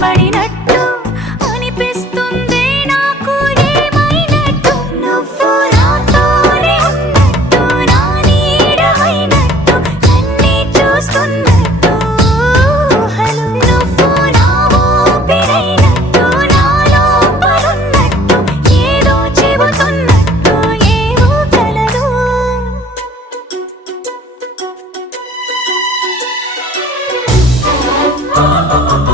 పడినట్టు అనిపిస్తుంది నాకు ఏమైనట్టు నువ్వు నాతోనే ఉన్నట్టు నా నీడ అయినట్టు నన్నే చూస్తున్నట్టు ఊహలు నువ్వు నా ఊపిరైనట్టు నాలో పరున్నట్టు ఏదో చెబుతున్నట్టు ఏవో కలలు Oh